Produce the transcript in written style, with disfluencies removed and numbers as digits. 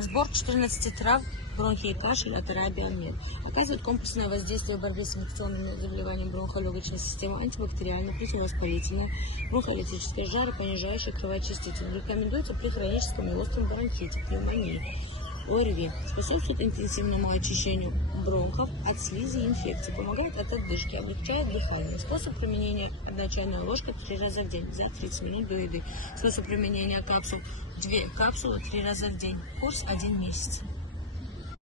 Сбор 14 трав, бронхи и кашель от Арабиамед. Оказывает комплексное воздействие в борьбе с инфекционными заболеваниями бронхолегочной системы, антибактериальной, противовоспалительной, бронхолитической, жаропонижающей, кровоочистительной. Рекомендуется при хроническом и остром бронхите, пневмонии, ОРВИ. Способствует интенсивному очищению бронхов от слизи и инфекций. Помогает от одышки, облегчает дыхание. Способ применения: 1 чайная ложка 3 раза в день, за 30 минут до еды. Способ применения капсул: 2 капсулы 3 раза в день. Курс 1 месяц.